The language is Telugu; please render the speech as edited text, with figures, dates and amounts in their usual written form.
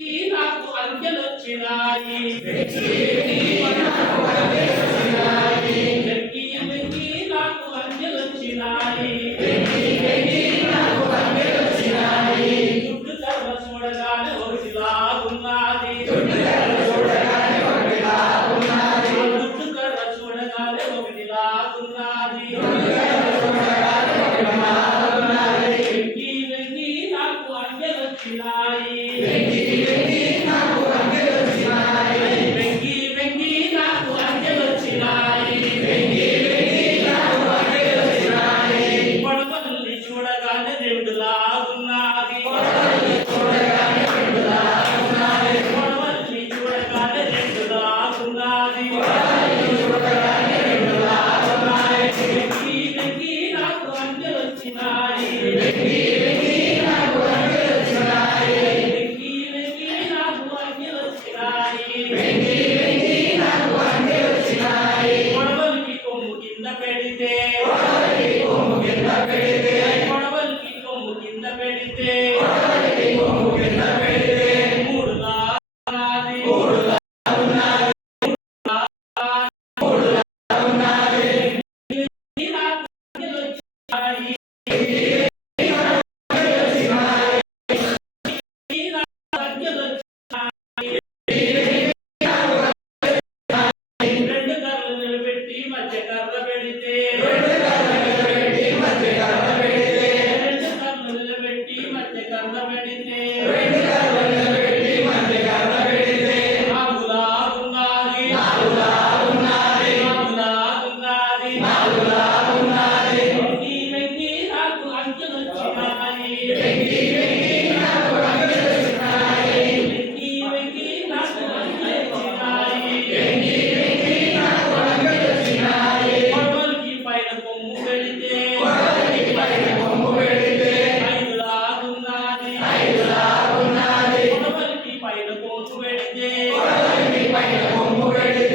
నాకు అంకెలొచ్చినాయి వెక్కి వెక్కి నాకు అంకెలొచ్చినాయి చుట్టూ కర్ర చూడగానే ఒకటిలాగున్నది చుట్టూ కర్ర చూడగానే ఒకటిలాగున్నది వెక్కి వెక్కి నాకు అంకెలొచ్చినాయి చూడగానే రెండులాగున్నది కొడవల్ని చూడగానే రెండులాగున్నది వెక్కి వెక్కి నాకు అంకెలొచ్చినాయి వెక్కి వెక్కి నాకు అంకెలొచ్చినాయి కొడవలికి కొమ్ము కింద పెడితే మూడు లాగున్నది నాకు అంకెలొచ్చినాయి రెండు కర్రలు నిలబెట్టి మధ్య కర్ర పెడితే రెండు కర్రలు నిలబెట్టి మధ్య కర్ర పెడితే నాలుగులాగున్నది వెక్కి వెక్కి నాకు అంకెలొచ్చినాయి వెక్కి వెక్కి నాకు అంకెలొచ్చినాయి కొడవలికి పైన కొమ్ము పెడితే ఐదు లాగున్నది కొడవలికి పైన కొమ్ము పెడితే